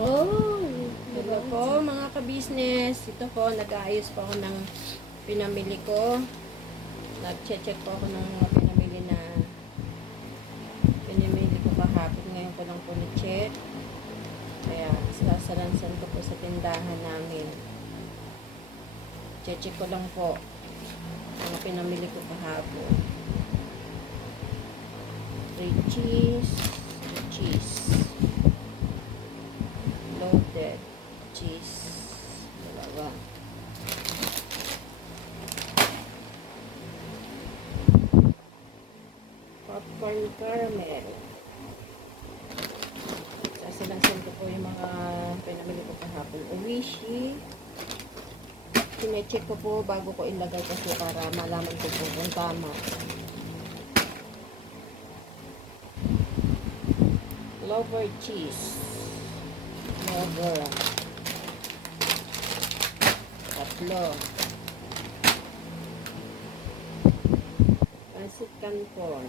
Oh, Hello po mga ka-business. Ito po, nag-aayos po ako ng pinamili ko. Nag-check po ako ng mga pinamili ko kahapon. Ngayon ko lang po na-check. Kaya sasalansan ko po sa tindahan namin. Check ko lang po mga pinamili ko kahapon. 3 cheese, loaded cheese, dalawa. Popcorn caramel. Sasalansan ko po yung mga pinamili ko kahapon. Oishi. Sinecheck ko po bago ko ilagay kasi para malaman ko po kung tama. Lover cheese. Lover. Tatlo. Pancit canton.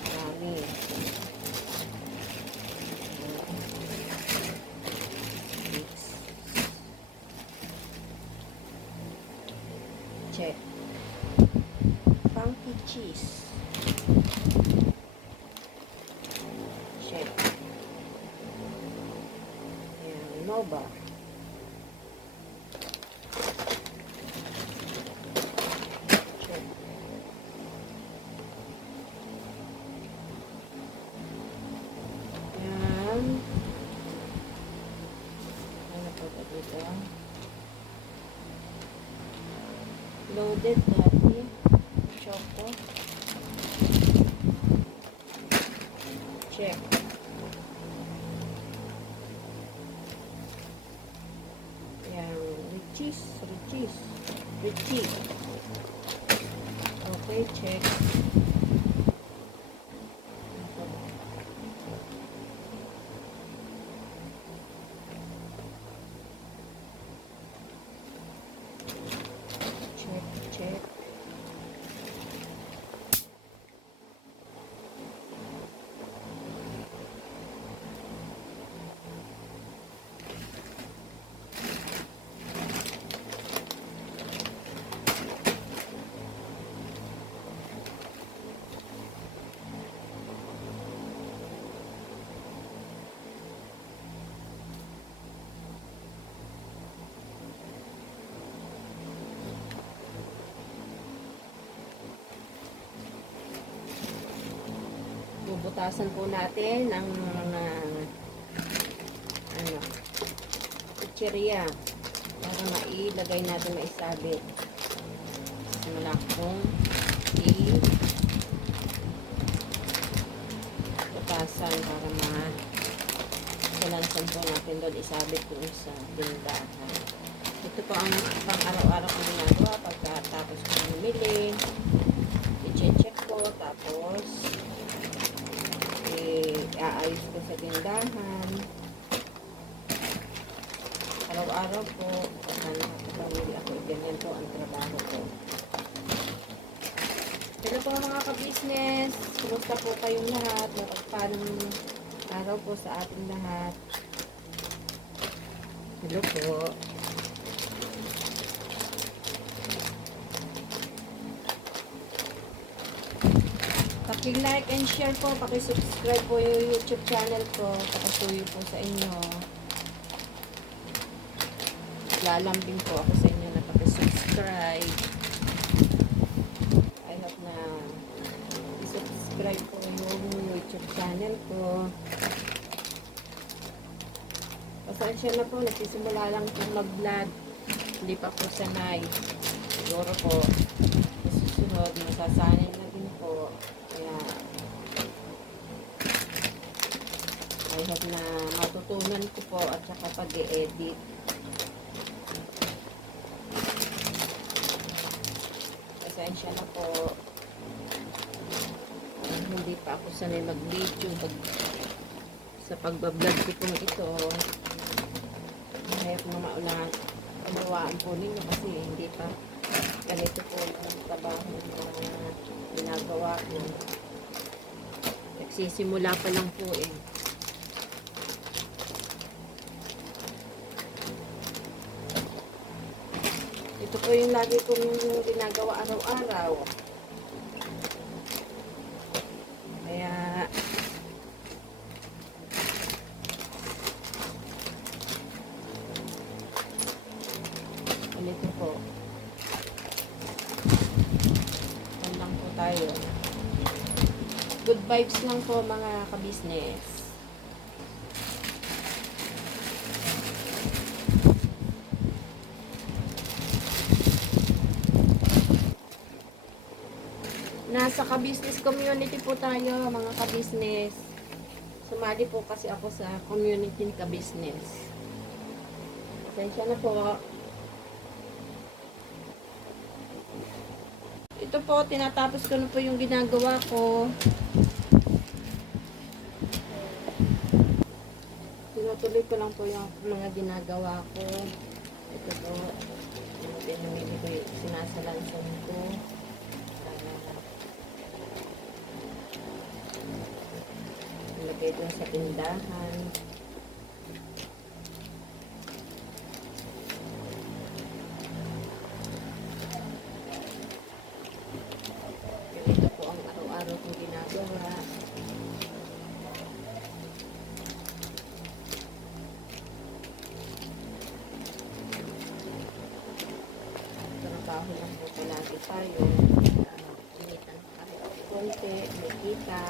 Marami. Check. Funky cheese. Check. Ayan, Nova. Check. Ayan. Ano po ba dito? Loaded dati. Choco. Check. Ayan. Richie. Okay, check. Check. Bubutasan po natin ng mga kutseriya para mailagay natin, maisabit. Simula kong butasan para salansan po natin doon, isabit po sa tindahan. Ito po ang pang-araw-araw kong ginagawa pagkatapos ko namili. I-check ko, tapos aayos ko sa tindahan. Araw-araw po, pagka nakapamili ako, ganyan po ang trabaho ko. Hello po mga ka-business. Kumusta po kayong lahat? Mapagpalang araw po sa ating lahat. Hello po. Paki-like and share po, paki-subscribe po yung YouTube channel ko, pakasuyo po sa inyo. Lalambing po ako sa inyo na paki-subscribe. I hope na i-subscribe po yung YouTube channel ko. Pasensya na po, nagsisimula lang po mag-vlog. Hindi pa po sanay. Siguro po, susunod, masasanay na din po. Kaya, I hope na matutunan ko po at saka pag-i-edit. Pasensya na po. Hindi pa ako sanay mag-video sa pagbablog ko po ito. Mahirap na maunawaan po ninyo kasi hindi pa ganito po yung trabaho na ginagawa ko. Nagsisimula pa lang po eh. po yung lagi kong ginagawa araw-araw. Kaya, ulitin po. Lang po tayo. Good vibes lang po mga ka-business. Nasa ka-business community po tayo mga ka-business. Sumali po kasi ako sa community ka-business. Pasensya na po. Ito po, tinatapos ko na po yung ginagawa ko. Tinutuloy ko lang po yung mga ginagawa ko. Ito po, yung pinamili ko yung sinasalansan ko. Ilagay dun sa tindahan. Ito po ang araw-araw kong ginagawa. Trabaho lang po palagi tayo. Initan kahit konti, may kita.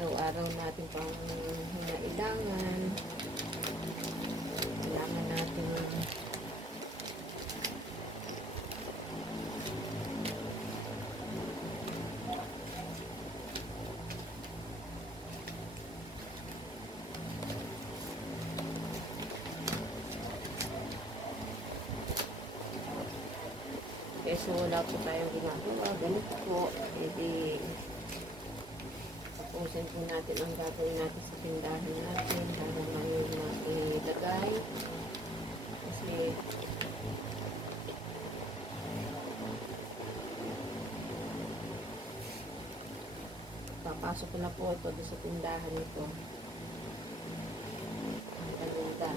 Araw-araw natin pang hinailangan. Kailangan natin so wala po tayong ginagawa. Ganito po. Edi tapusin po natin ang gagawin natin sa tindahan natin. Para mayroon natin ilagay. Kasi papasok ko na po ito sa tindahan ito. Ang ganda.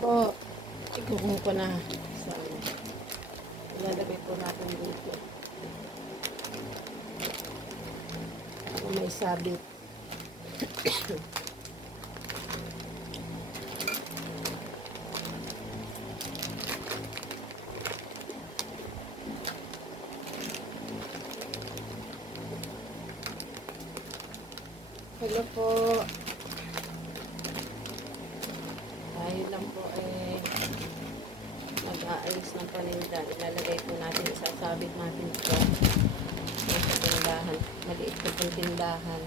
Po, ikukuha ko na sa ilalagay po natin dito. Ako may sabit. Hello po. Tayo lang po mag-aayos ng paninda. Ilalagay po natin, isasabit natin ito sa tindahan. Maliit po pong tindahan.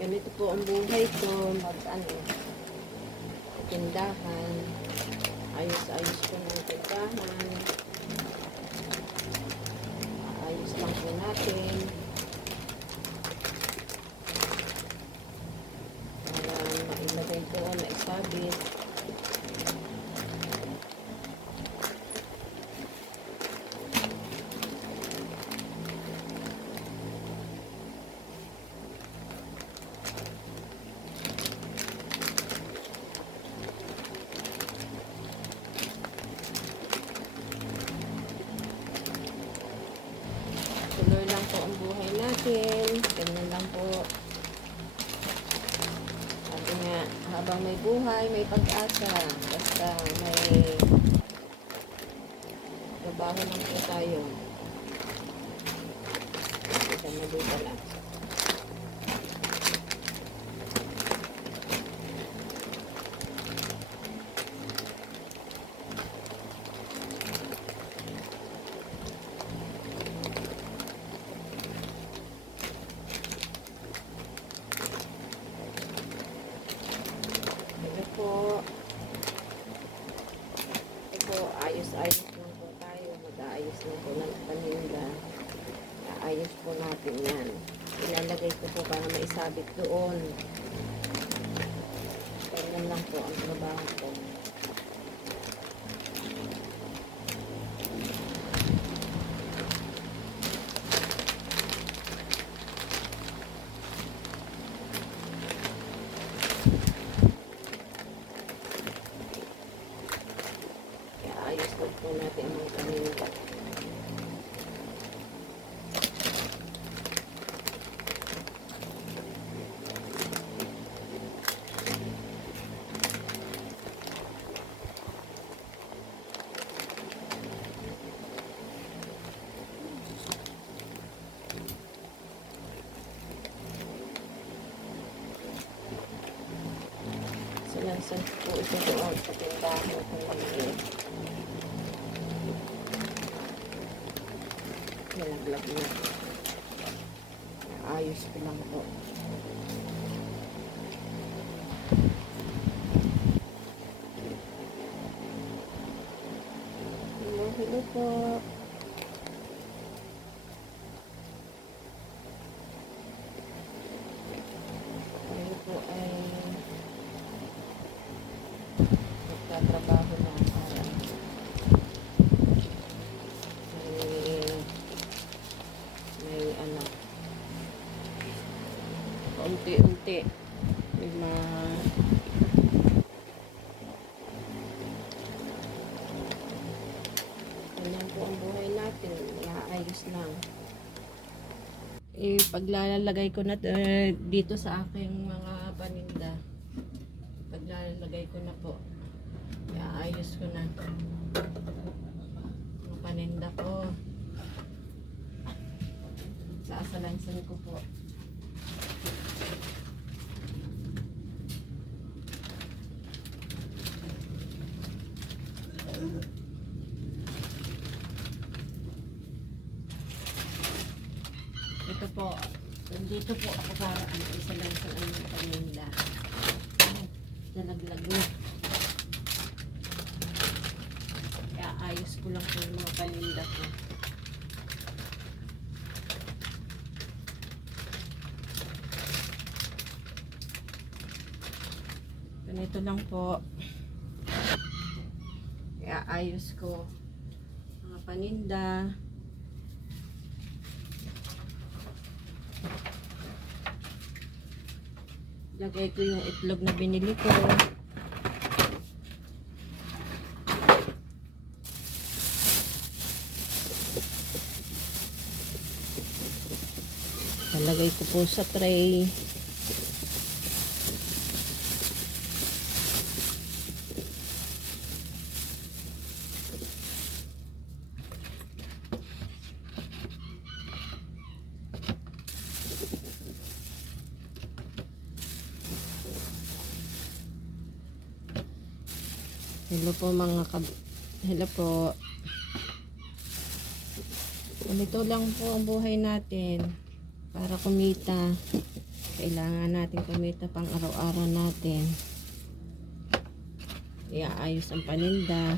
Ganito po ang buhay ko. Tindahan. Ayos-ayos po ng tindahan. Ayos lang po natin. Para mailagay ko, maisabit. Tuloy lang po ang buhay natin. Ganyan lang po. Sabi nga, habang may buhay, may pag-asa. Basta may trabaho lang po tayo. Isa na dito lang. Ayos-ayos lang po tayo. Mag-aayos lang po ng paninda. Iaayos po natin yan. Ilalagay ko po para maisabit doon. Ganyan lang po ang trabaho ko. Iaayos lang po natin ang mga paninda. Sinansan po ito doon sa tindahan ko maliit. Nalaglag na. Ayos ko lang po. Hello po. Ayun po ay nagtatrabaho na para may ano unti-unti may ganyan po ang buhay natin, naayos lang. Paglalagay ko na dito sa aking mga paninda, paglalagay ko na po, ayos ko na ang paninda ko, saasalansan ko po. Ito po, nandito po ako para isalansan ang mga paninda. Nalaglag na. Kaya ayos ko lang po yung mga paninda ko. Ganito lang po. Kaya ayos ko mga paninda. Lagay ko yung itlog na binili ko. Lalagay ko po sa tray. Hello po hello po. Ganito lang po ang buhay natin. Para kumita. Kailangan natin kumita pang araw-araw natin. Iaayos ang paninda.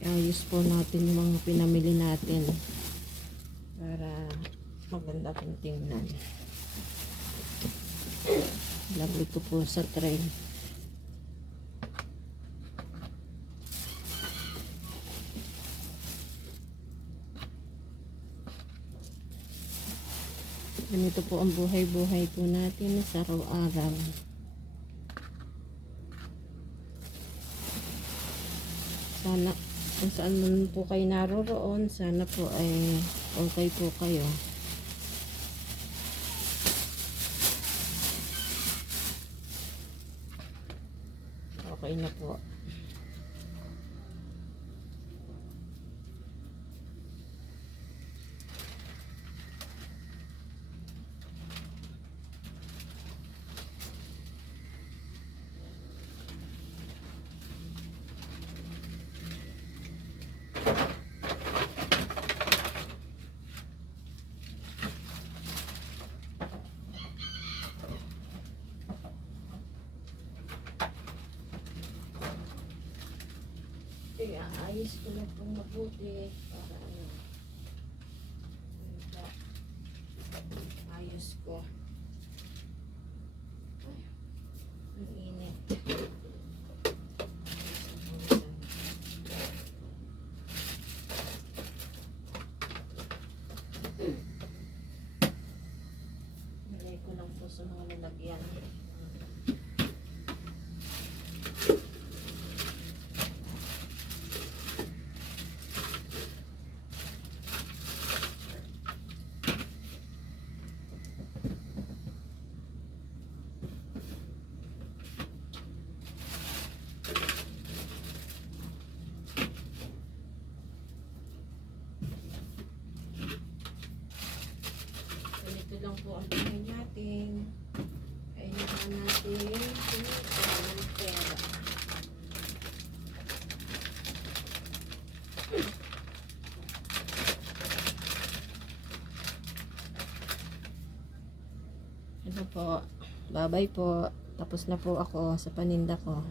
Ayos po natin yung mga pinamili natin para maganda pong tingnan. Lagay ko po sa tray. Ganito po ang buhay-buhay po natin sa araw-araw. Sana kung saan man po kayo naroroon, sana po ay okay po kayo. Okay na po. Kaya ayos ko na itong mabuti para ano. Ayos ko. Ay, ang init. Nalay ko lang po sa mga lalagyan. Ganito lang po ang buhay natin. Kailangan natin kumita ng pera. Ito po. Bye-bye po. Tapos na po ako sa paninda ko.